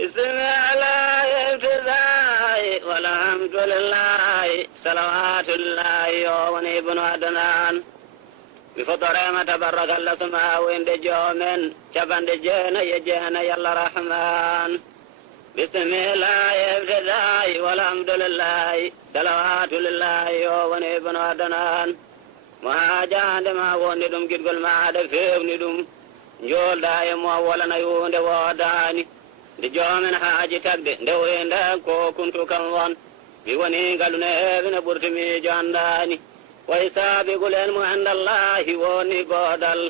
بسم الله ابتداء والحمد لله صلوات الله ونبن عدنان بفطر ما تبرك الاسماء وين جومن شبان جينا يجينا يلا رحمن بسم الله ابتداء والحمد لله صلوات الله ونبن عدنان مهاجان ما وندم كل ما هذا فيه ندم جول دايم ولا نيون دواداني di joomen haaji tagde nde wenda ko kuntu kam won mi woni galune heɓene ɓurtimi jondani way saabigol elmu andallahi woni goodal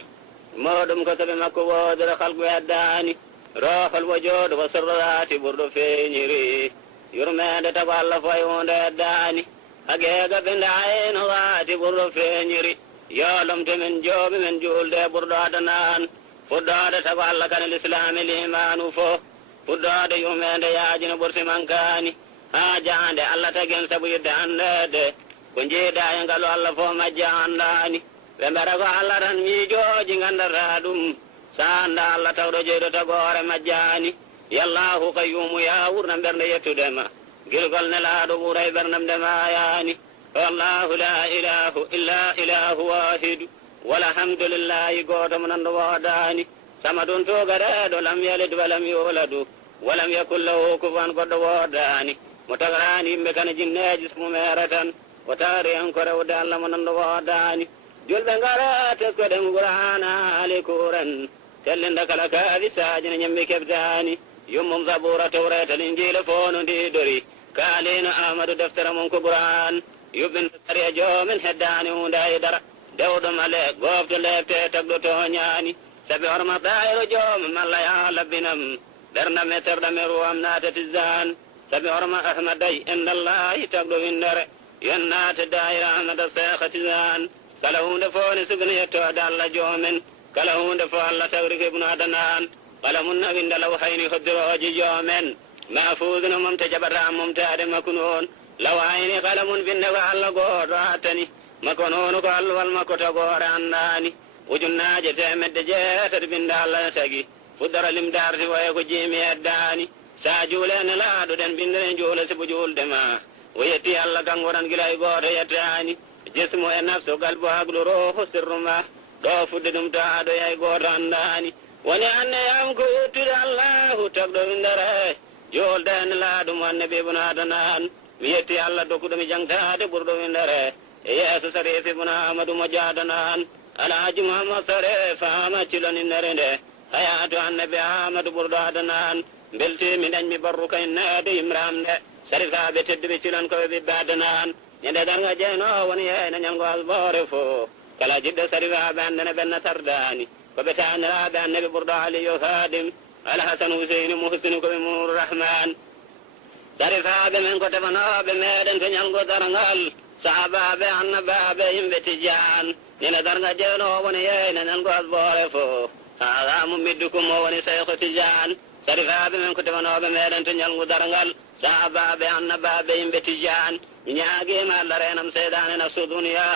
moɗum ko sabi makko wodere halgu heddani rohol wo jooɗo wo sorrorati ɓurɗo feeñiri yurmede tago allah foye hunde heddani hageega ɓende ayno waati ɓurɗo feeñiri yolomte men jooɓi men julde ɓurɗo adanan fuɗɗode tago allah kane l'islami limanu fo fuɗɗode yumede yaajino ɓurti mankani ha jande allah tagen saabu yidde andede ko jiida e ngaalu allah fo majja andani ɓe mbaɗa ko allah tan miijoji gandata ɗum sa anda allah tawɗo jeyɗo tagore majjani yallahu kayyumu ya wurna ɓernde yettudema gilgol nelaɗo ɓuuray ɓerdam nde mayani wallahu la ilahu illa ilahu wahidu walhamdulillahi goto mo nanɗo woodani sama ɗum tugaɗeɗo lam yalid walam yuladu walam yakun lahu kufuwan goɗɗo woodani mo tagarani yimɓe kane jinneji so mumere tan o tawri en ko rewde allah mo nanɗo woodani julɓe ngara teskoɗen qur'ana haali kuren tellinde kala kaalisaji ne ñammi keɓdani yummum zabura tawreta linjila fo no ndidori kaalino amadou deftere mum ko qur'an yuɓɓinde sariya joomen heddani hunde haydara dewɗo male gofto lebte tagɗo toñani sabi horma ɗayro joom malla ya labbinam ɓerdam e terɗam e ruwam naatati zan sabi horma ahmaday endallahi tagɗo windere yon naate dayra ahmada sekhati zan kala hunde fo ne sugana yettode allah joomen kala hunde fo allah tawri ko ibnu adanan kala mum nawinde law hayni hoddiroji joomen mahfudino mom te jaɓata mumtade makko noon law hayni kala mum binde ko allah goto hattani makko noon ko allahwal makko tagore andani ujunnaje temedde jeetati binde allah ne tagi fuddara limdarti waye ko jiimi heddani sa juulene laaɗoɗen bindene juula sibo juuldema o yetti allah kangoran gila e goto yettani jismu e nafsu galbu haglu roho sirruma ɗo fudde ɗum to aɗo yay goto andani woni anneyam ko yettude allahu tagɗo windere juuldene laaɗum annabi ibnu adanan mi yetti allah dokkuɗomi jangtade ɓurɗo windere e yeeso sarif ibnu amadou mo jadanan alhaji mouhammad sare fama ciloninere nde hayatu annabi amadou ɓurɗo adanan beltimi dañmi barru kaynade imramde sarifaɓe tedduɓe cilon koɓe ɓiɓɓe adanan ñande darga jeeno woni heyna ñalgo albore fo kala jiɗɗo sarifaɓe andene ɓenna tardani koɓe taniraɓe annabi ɓurɗo aliyo hadim alhasan huseyni muhsini koɓe muru rahman sarifaɓe men ko tefanoɓe meɗen to ñalgo dargal sahabaɓe annabaɓe yimɓe tijan ñande darga jeeno woni heyna ñalgo albore fo haala mum middukum o woni cheikhu tijan sarifaɓe men ko tefanoɓe meɗen to ñalgu dargal sahabaɓe annabaɓe yimɓe tijan mi ñaaguima allah renam seydane nafsu duniya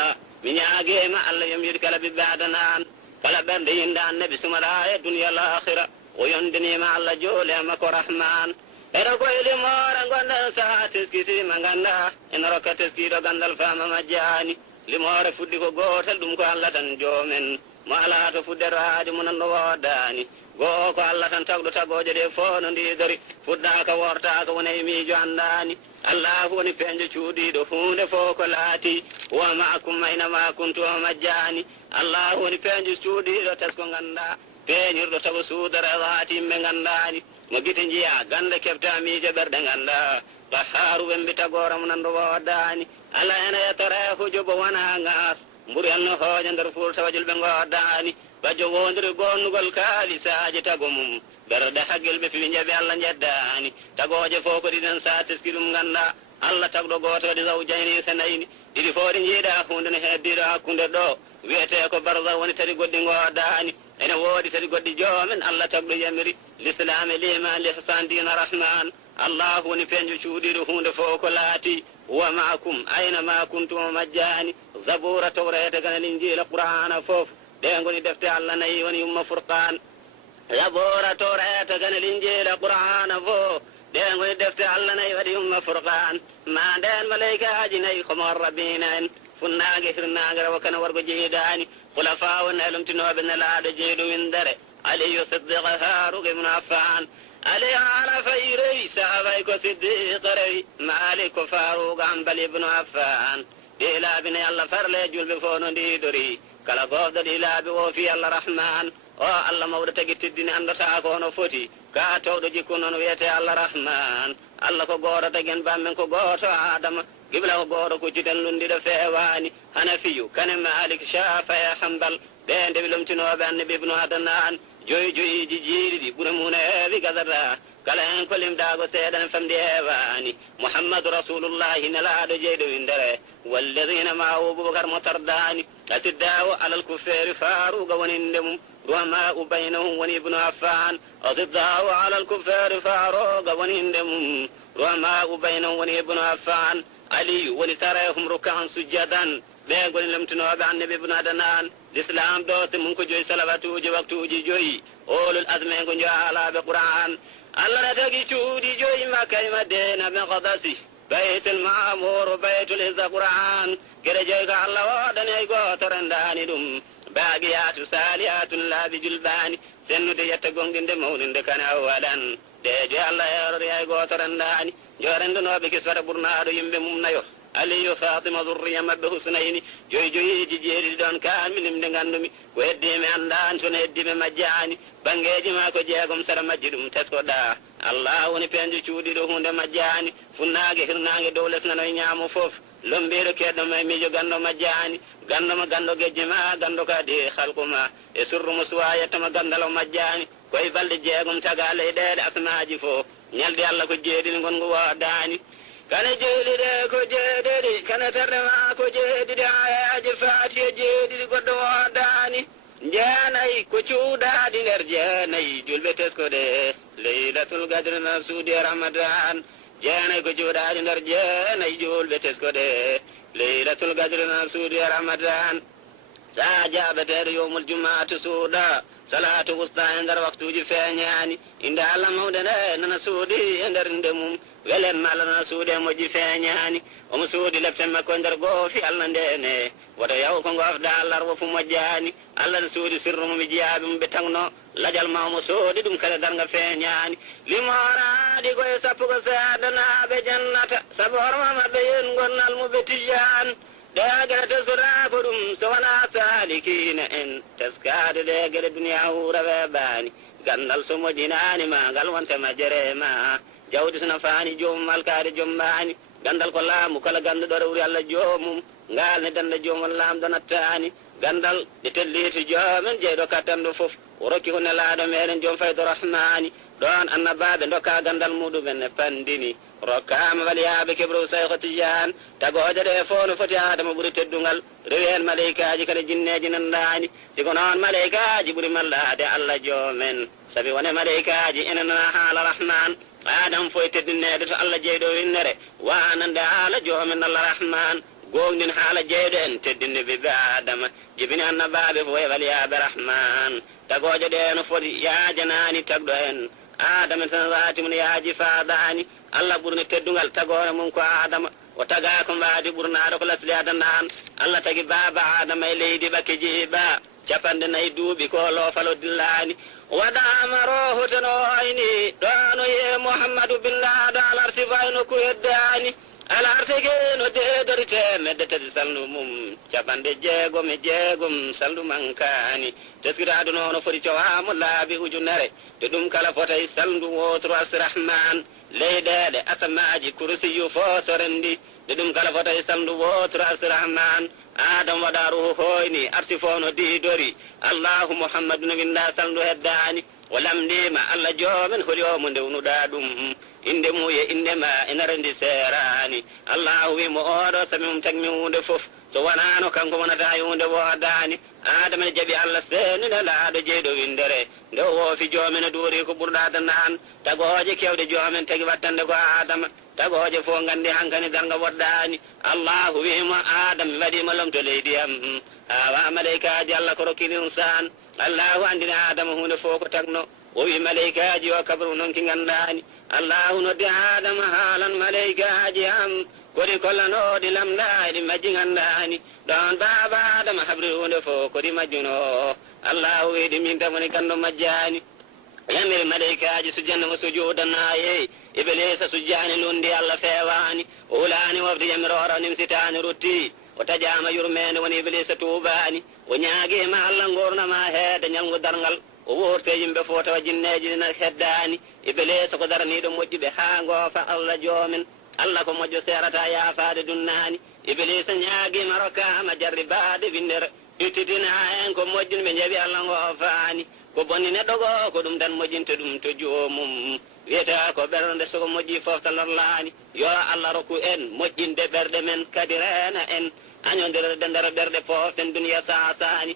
mi ñaaguima allah yom yiɗi kala ɓiɓɓe adanan kala ɓerde yinde annabi sumala e duniya l akhira o yondinima allah joolema ko rahman eɗo koye limore gonɗen saha teskisima ganda ene rokka teskiɗo gandal fama majjani limore fuɗɗi ko gotel ɗum ko allah tan joomen mo ala to fuɗɗero haadi mo nanɗo woodani goo ko allah tan tagɗo tagoje ɗe fo no ndidori fuɗɗaka wortaka wonay miijo andani allahu woni peejo cuuɗiɗo hunde fo ko laati wa makum aynama kuntum majjani allahu woni peejo cuuɗiɗo tesko ganda peeñirɗo tawa suudara waati yimɓe gandani mo guite jiiya ganda kefta miijo ɓerɗe ganda taharu wembi tagore mo nanɗo woodani allah ene yettore hujubo wona gas mburi en no hooƴa nder furtawa julɓe goddani bajo wondiri gonnugol kaalisaji tago mum ɓerɗe haggil ɓe fiwi jeeɓe allah jeddani tagoje fo ko ɗiɗen sa teski ɗum ganda allah tagɗo goto kadi zawjayni se nayni ɗiɗi fo ɗi jiiɗa hunde ne heddiɗo hakkude ɗo wiyete ko barza woni tati goɗɗi goddani ene woodi tati goɗɗi joomen allah tagɗo yamiri l'islam e liman l'ihsan dina rahman allahu woni peejo cuuɗiɗo hunde fo ko laati wa makum aynama kuntum majjani zabura tawrete kana linjila qur'ana fof ɗe goni defte allah nayi woni yumma furqan zabura torata gana linjila qur'ana fo den woni defte allah nayi waɗi umma furqan ma nden malaikaji nayi komor rabbina en funnaage hirnaage rawa kana wargo jeydani khulafa won elumtinoɓe nelaɗo jeyɗo windere aliyu siddiqa faruk ibnu affan ali ala fayrewi sahabay ko siddiqa rewi malik ko faruk ambal ibnu affan ɗi laaɓine allah farle julɓe fo no ndidori kala gofɗo ɗi laaɓi o fi allah rahman o allah mawɗo tagui teddini andata ko no foti ka towɗo jikku noon wiyete allah rahman allah ko goto taguen bammen ko goto adama gibla ko goto kucciten lundiɗo fewani hanafiyu kane malik shafa e hambal ɓe ndewi lomtinoɓe annabi ibnu adnan joyi joyiji jiiɗiɗi ɓuura mum heewi gasata kala hen ko limdago seeɗan famdi hewani mouhammadou rasulullahi nelaɗo jeyɗo windere walladina mawo boubacar mo tardani asiddawo alal kufferi faruga woninde mum ruhamau baynahum woni ibnu affan asiddawo alal kufferi faruga woninde mum ruhamau baynahum woni ibnu affan aliyu woni tarehum rukan sujjadan ɓe goni lemtinoɓe annabi ibnu adnan l'islam ɗote mum ko joyi salawatuji waktuji joyi olul asme go joalaɓe qur'an allah ne tagi cuuɗi joyi makka e madina ɓe kadasi baytul mamour baytul isa qur'an gueɗe joyi ko allah woɗani e goto rendani ɗum baaqiyatu saliyatun laaɓi julɓani sennude yetta gonɗinde mawɗinde kane awalan ɗe joyi allah erori ay goto rendani jo rendunoɓe kisfata ɓurnaɗo yimɓe mum nayo aliyu fatima zurriya mabɓe husnayni joyi joyiji jeeɗiɗi ɗon kamillimde gandumi ko heddimi andani sono heddimi majjani bangeji ma ko jeegom saɗa majji ɗum teskoɗa allah woni penjo cuuɗiɗo hunde majjani funnague hirnague dow lesnano e ñaamo foof lombiɗo keɗɗo ma miijo gando majjani gandoma gando gejje ma gando kadi halkuma e surrumo suwa yettama gandalo majjani koye balɗe jeegom taga leyɗeɗe asmaji fo ñalde allah ko jeeɗiɗi gongo woɗani kane jeeɗiɗe ko jeeɗiɗi kane terde ma ko jeeɗiɗi ayaji faati e jeeɗiɗi goɗɗo woɗani jeenayi ko cuuɗaɗi nder jeenayi julɓe teskoɗe leylatul gadre na suudi e ramadan jeenayi ko cuuɗaɗi nder jeenayi julɓe teskoɗe leylatul gadre na suudi e ramadan sa jaɓeteɗo yowmul jumatu suuɗa salatu usta e nder waktuji feeñani inde allah mawɗe nde nana suudi e nder nde mum welen allah nana suudi e moƴƴi feeñani omo suudi lepten makko e nder goofi allah ndene woto yaw ko gofda allah arwo fu moƴƴani allah ne suudi sirru mum e jiyaɓe mum ɓe tagno lajal ma omo soodi ɗum kala darga feeñani limoraɗi koye sappo ko seedanaɓe jannata saabu horma maɓɓe yen gonnal mu ɓe tijan ɗegere teskoɗa ko ɗum so wona salikina en teskade ɗegere duniya hura weɓani gandal so moƴƴinani ma ngal wonte majjerema jawdi sona fani jomum alkade jombani gandal ko laamu kala ganduɗo rewri allah jomum ngal ne danda jomum lamɗo nattani gandal ɗe telliti jomen jeyɗo kattanɗo foof o rokki ko nelaɗo meɗen joom faydo rahmani ɗon annabaɓe dokka gandal muɗumen ne pandini rokkama waliyaɓe keɓro sayko tijan tagoje ɗe fo no foti adama ɓuuri teddungal rewi hen maleykaji kala jinneji nandani siko noon maleykaji ɓuuri mallade allah jomen saabi wone maleykaji ene nana haala rahman adam fo e teddinede to allah jeyɗo winnere wanande haala jomen allah rahman gomɗin haala jeyɗo en teddinde ɓiɓɓe adama jibini annabaɓe fo e waliyaɓe rahman tagoje ɗe no foti yajanani tagɗo en adama tan wati mum yaaji faadani allah ɓurni teddungal tagore mum ko adama o taga ko mbadi ɓurnaɗo ko lasli adanan allah tagui baba adama e leydi ɓakke jiiɓa capanɗe nayyi duuɓi ko loofalo dillani waɗama rohoteno ayni ɗono ye mouhammadou billaɗo alarsi fayno ko heddani alartike no deedori temedde tati saldu mum capanɗe jeegom e jeegom saldu mankani teskiraɗo noon foti cowamo laabi ujunere te ɗum kala fotay saldu wotoro asrahman leyɗeɗe asamaji kursiyu fo sorendi te ɗum kala fotay saldu wotoro asrahman adam waɗa ruhu hoyni arsi fo no diidori allahu mouhammadou no winda saldu heddani o lamdima allah jomen holi omo ndewnuɗa ɗum inde muye indema ene rendi serani allahu wimo oɗo sami mum tagmi hunde foof so wonano kanko wonata hunde woodani adama ne jaaɓi allah senine laaɗo jeyɗo windere nde o woofi jomen duuri ko ɓurɗade nan tagoje kewɗe jomen tagui wattande ko adama tagoje fo gandi hankani darga woɗɗani allahu wimo adama mi waɗima lomto leydi yam awa maleykaji allah ko rokkini insan allahu andini adama hunde fof ko tagno o wi malaikaji o kabaru noon ki gandani allahu noddi adama haalan malaikaji am kodi kollanodi lamɗaɗi majji gandani ɗon baba adama habri hunde fof kodi majjuno allahu wiɗi min tamoni gando majjani yamiri malaikaji sujjannamo sujudanaye iblisa sujjani lundi allah fewani o wulani wofde yamirora nimsitani rutti o tajama yurmede woni iblisa tubani o ñaaguima allah gurnama heede ñalngu dargal o wurte yimɓe fo tawa jinneji dina heddani iblisa ko daraniɗo moƴƴuɓe ha goofa allah joomen allah ko moƴƴo serata yaafade dunnani iblisa ñaaguima rokkama jarribade windere ittitina en ko moƴƴini ɓe jaaɓi allah goofani ko bonni neɗɗo go ko ɗum tan moƴƴinta ɗum to joomum wiyata ko ɓerde soko moƴƴi fof talorlani yo allah rokku en moƴƴinde ɓerɗe men kadi reena en añodirde nder ɓerɗe fof ten duniya sasani